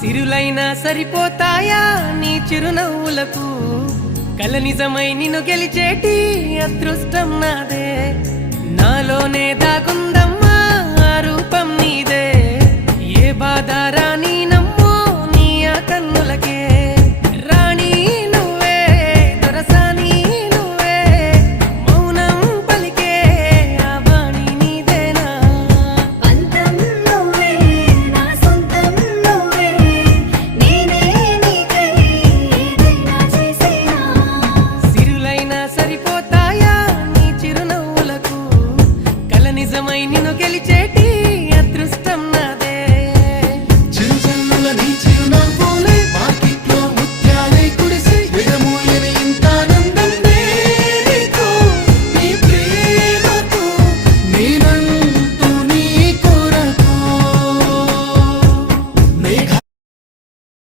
సిరులైనా సరిపోతాయా నీ చిరునవ్వులకు కల నిజమై నిన్ను గెలిచేటి అదృష్టం నాదే నాలోనే దాగుందమ్మా ఆ రూపం నీదే ఏ బాధ రాని